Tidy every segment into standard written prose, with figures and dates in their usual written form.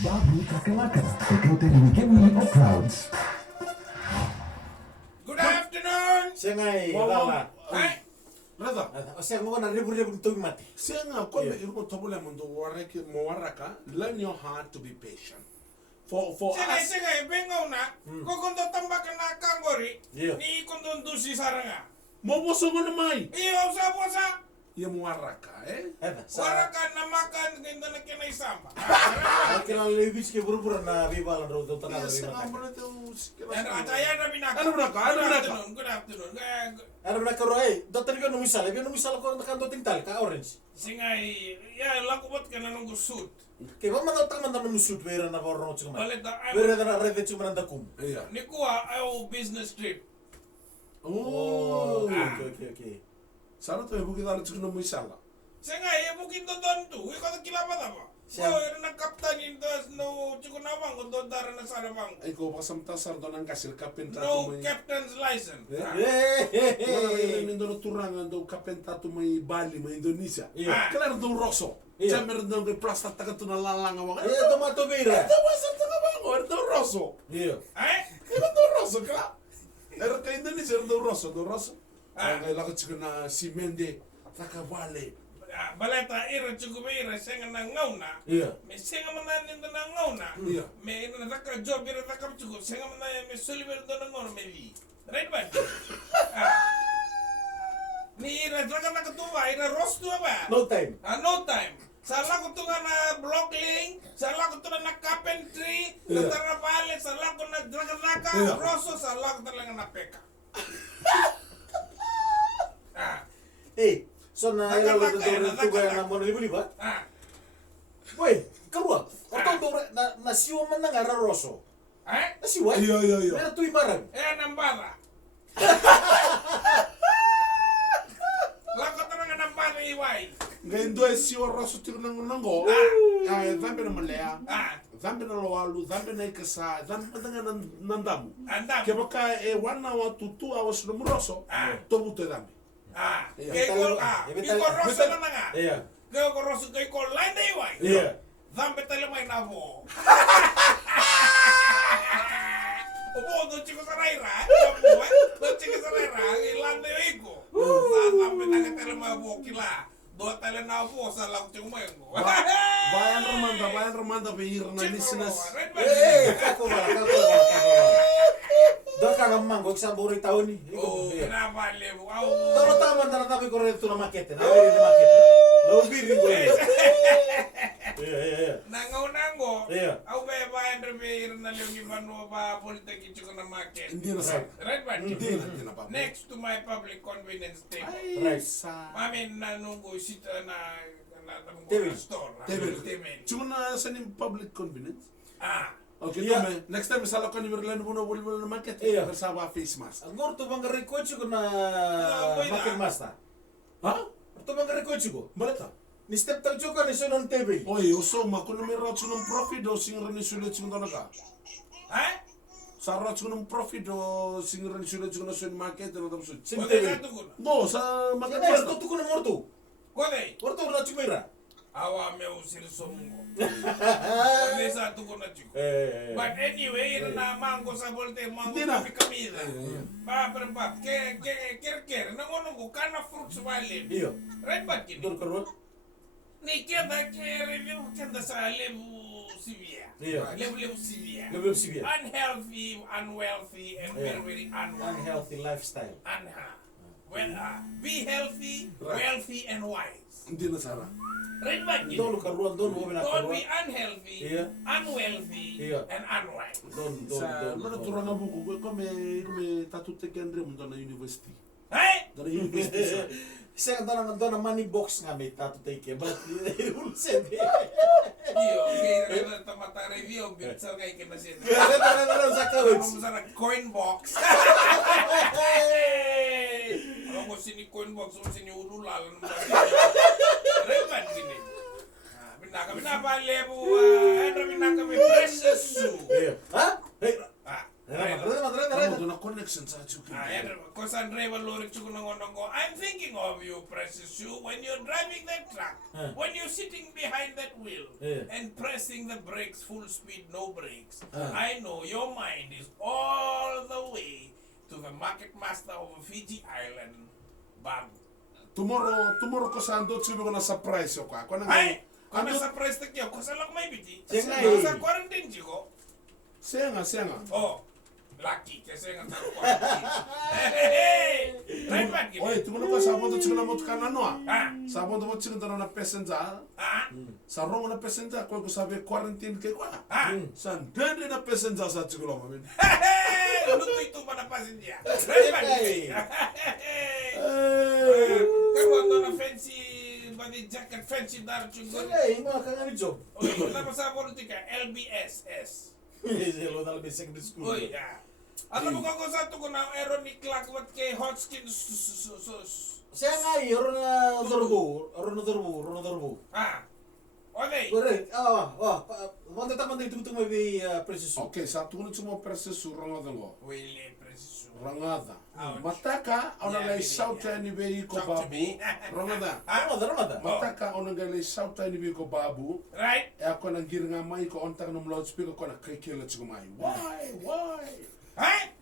Babu Kakalaka, ikaw wikemi o crowds. Good afternoon. Sengai Wow, wow. lala. Hi. Brother, Sengai mo na ribu tu mati. senga kome irumo tobule mundo wareke mowaraka. Learn your heart to be patient. For us, Sige, bengaw na. Kukundo tambakan na kangori. Yeah. Ni kundo dusi saranga. moboso ngono mai. Iyo sa. Ye mowaraka, eh? Waraka na makan kinda na kinay samba. Kailan lebis ke buru-buru na riba lang daw Iya, tanah senga riba. mo na to sikira. Ano ataya na binaka. Ano binaka? Ano binaka? Good afternoon. Ada nak karo dokter ko nung misal ko nakan tingtal ka orange. Singay, ya lakubot ka na nung suit. Ke ba man daw man daw nusut wera na borno chuma. Balita Wera na rede chuma na kum. Iya. ni kuha ay business trip. Oh. Okay. Sana to ibu kita lucu nomu isala. Singay, bukin to don tu. Ikaw na kilapa na ba? Siya. Yung kaptan yung no chikunawang kung doon dara na sarabang. Ay ko pasam tasar donang kasil kapenta No to may. captain's license. Eh. Wala rin doon turangan do kapenta to may Bali may Indonesia. Iya. Kailan do roso. Iya. Jammer do kay plasta taga to nalalanga mga. Eh tomato beira. Ito ba sa taga bango do roso. Iya. Ay? Kailan do roso ka? Era kay Indonesia do roso. Ah. Ay lakot siguro na si Mende taga Bali. Baleta ira chugubira senga na ngauna. Iya. Me senga mana ninda na ngauna. Iya. Me ina taka job ira taka chugu senga mana me sulibir do na ngauna me vi. Right ba? Ni ira taka na katuwa ira rostu ba? No time. No time. Salah ko tunga na blockling, salah ko tunga na carpentry, Iya. na tarapale, salah ko na draga-draga, Iya. rosso, salah ko talaga na peka. So na ilalo do tuga na mo libu-liba. Woi, keluar. Kau tahu na siwa man nang ara roso. Na siwa. Iya. Mera tu ibarang. Nambara. Lakot na nga nambara iway. Ngayon do si roso tiro nang nango. Ay zambe na malaya. Zambe na lawalu, zambe na ikasa, zambe na nandamu. Andam. Kaya baka 1 hour to 2 hours na muroso, tobu te zambe. Iko rosso na nga. Iya. Kaya ko rosso kay ko line na iway. Iya. Zambe tala may nabo. Opo, do chico sa raira. Do chico sa raira. Ilan na yung iko. Zambe na nga tala may abo kila. Do tala na abo sa lang chico mo yung. Bayan Romanda behir na listeners. Kako bala. Doka ng mango sa buri taon ni. Oh, kenapa lebu? Tama tama na tabi ko rin ito na makete. Na rin na makete. Lobby rin ko. Iya. Nangaw-nango. Iya. Au ba bayan rebir na lebu ni Manu ba politik itu ko na market. Hindi na sa. Right ba? Hindi na pa. Next to my public convenience table. Ay, sa. Mami nanunggo sita na Table. store. Table. Table. Chuna sa nim public convenience. Okay, Iya. tome. Next time misalo ko ni Merlin muna wala na market. Iya. Bersama face mask. Ang gorto bang rekochu ko na boy na. market master. Ha? Gorto bang rekochu ko. Balita. Ni step tag juga ni sonon table. Oy, uso makuno mi ratsu ng profit do sing rani sulit sing talaga. Sa ratsu ng profit do sing rani sulit sing na market na tapos. Sim Kode table. satu ko na. No, sa market Kaya mask. ito ko na morto. Kode. Morto na chumira. Awa me usir somungo. Kode satu ko na chiko. But anyway, ina na mango sa volte mango Hindi na. kami kamida. Berapa? Ker nangono ko kana fruits valley. Iya. Right ba kini? Dor karwa. Ni keda review keda sa lebu sivia. Iya. Lebu sivia. Lebih sibia. Unhealthy, unwealthy, and Yeah. very unwise. Unhealthy lifestyle. Well, be healthy, wealthy, and wise. Hindi na sara. Right ba kini? Don karwa don mo na Don't karwa. be unhealthy, Yeah. unwealthy, Yeah. and unwise. Sa mana turang na buku ko kome tatute kendre mo na university. Hey! Dari university sa. Saya kan don money box nga may tato take but ulsen. Iyo, kaya tamata review, bitsa kay kinasin. Kaya sa kawits. Sa coin box. Alam mo sini coin box, sini ululal. Reman gini. Binaka lebu, ano binaka may precious su. Iya. Hah? Hey. Ah, Rema. Kamu tuh nakon connection sa juga. Cause I'm driver lorry chukunongonongo. I'm thinking of you, Precious Sue, when you're driving that truck, when you're sitting behind that wheel and pressing the brakes full speed, no brakes. I know your mind is all the way to the market master of Fiji Island, Babu. Tomorrow ko sa ando chubi ko na surprise ko. Ako na Hey, kung na-surprise na kyo, kung saan lang may biti, Siyang sa quarantine ko. Siya nga. Oh, lucky, kasi nga sa quarantine. Hey! Right back, Oy, tumo ka sa mo to chuna mo ka ano ah. Ah, Sa mo to mo chuna na passenger. ah, Sa rongo na passenger ko sabi quarantine kay ko. ah. San dede na passenger sa chula mo. Hey! Luto ito pa na pasindiya. Right back, Kamu ando na fancy body jacket, fancy dark chungol. Sige, mga kang ano job. Uy, kenapa sa politika? LBSS. Lo na labis secondary school. Uy, ya. Ano mo kung saan ko na aero ni Clark wat kay Hodgkin Siya nga ron na dorbo. Ah. Okay. Correct. Wanda ta manda itu may precious. Okay, sa tuno mo perse su rongo dango. Wile preciso. Rangada. Ouch. Mataka ona Yeah, lay really, sauta yeah. ni be ko Talk to babu. me. Rangada. Ramada. Mataka ona lay sauta ni be ko babu. Right? E ako nang giringa mai ko onta no loudspeaker ko na kekela chumai. Why? Hai?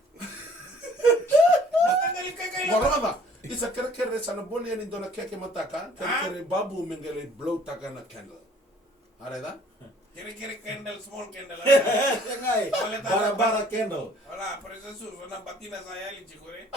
Matanggalin ka kayo. Rangada. Isa kere sa na bolya ni dona keke mataka. Kere babu mengele blow taka na candle. Areda? Kiri-kiri candle, small candle. Siya nga bara candle. Wala, preciso. Sana batina saya li chikure.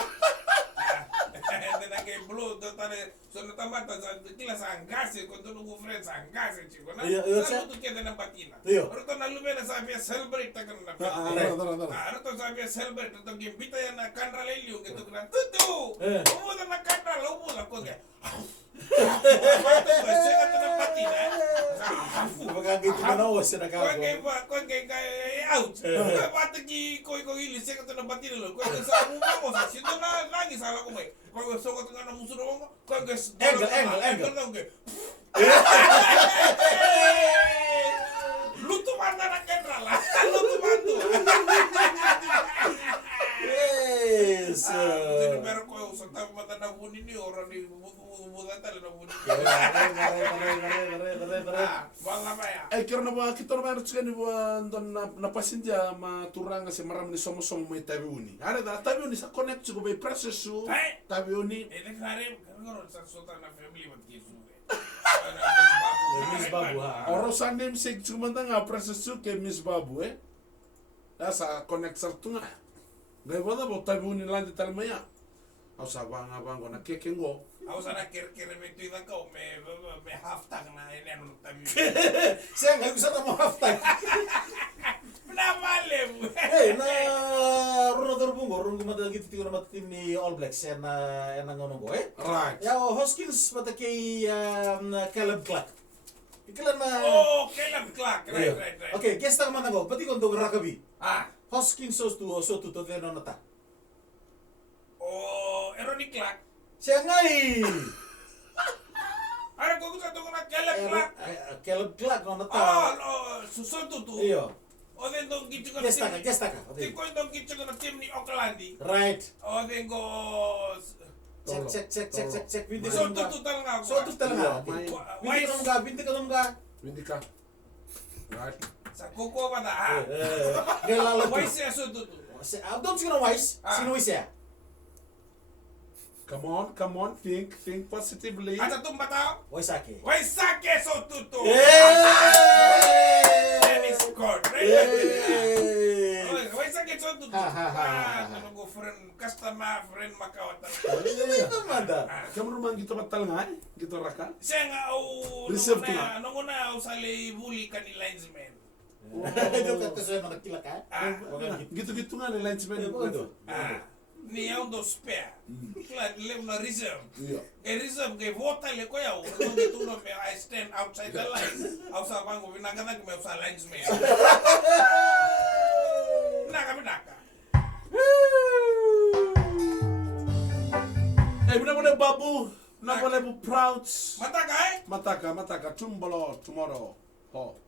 Ende na kay blue do tare sono tamata sa kila sa angase con tu lugu friends angase chico na. Sa tu kede na batina. Oro na lumena sa via celebrate ta kan na. Oro to sa via celebrate to gimbita ya na kanra leliu gitu kan. Tutu. Umu na kanra lo umu la ko ke. Sega tu na batina. Magagay tumanaw sa nakago. Ko kay out. Bata ki ko ili sega tu na batina lo. Ko sa umu mo sa sino na lagi sa ko mai. Ko so ko na musu do ko angle. Lutu mana na kendra lah. Lutu mantu. Yes. Jadi merek ko sa ta mata na buni ni orang ni buda tale na buni. Wala ba ya? Ay kira na ba kita na ba ni don na passenger ma turanga se maram ni somo mai tabiuni. Areda tabiuni sa connect ko be processu. Tabiuni. Ele kare ngoro sa sota na family mat kisu. Miss Babu ha. Orosan nim sig chumanda nga processu ke Miss Babu Asa connect sa tunga. Gaiwada bo tabiuni landi talmaya. Au sa banga bango na kekengo. Au sana kere betu ida ka me hafta na ele anu tabi. Siya nga gusto na mo halftime. Na malem. Na Ronaldo Bungo, rung kumada gitu tigo na tim ni All Blacks yan na ngonongo Right. Ya Hoskins mata kay Caleb Clark. Ikilan na. Oh, Caleb Clark. Right. Okay, guess ta man ngo, pati kon dog rugby. Ah. Hoskins so to de nonata. Oh, Eroni Clark. Siya nga Ara ko gusto ko na Caleb Clark. Caleb Clark nonata. Oh, susunod tu. Iyo. O den dong kichu ko Guess ta ka. Ti ko dong kichu ko na tim ni Auckland. Right. O den go Check. Binti so tu tal nga. So tu talaga. Binti ka nung Windika. Right. Sa koko ba da? Gelalo. Why say so tu? Don't you know wise? Sino wise ya? Come on, think positively. Ata tumba tao? Wise ake. Why sake so tu? That is good. Why sake so tu? Ano go friend customer friend makawatan. Manda. Kamu rumah gitu batal ngai? Gitu raka? Siya nga Reserve tu nga. nung una usali bully ka ni linesman. Ito ka kasi nakakila ka. Gitu-gitu nga nila Ito. Ni é do spare. Claro, lembro na reserve. Iya. E reserve que vota ele ko ya, onde tu no me I stand outside the line. Outside bango binagana que me usa lines me. Naka. Benar-benar babu, benar-benar proud. Mataka. Mataka, tumbalo tomorrow. Oh.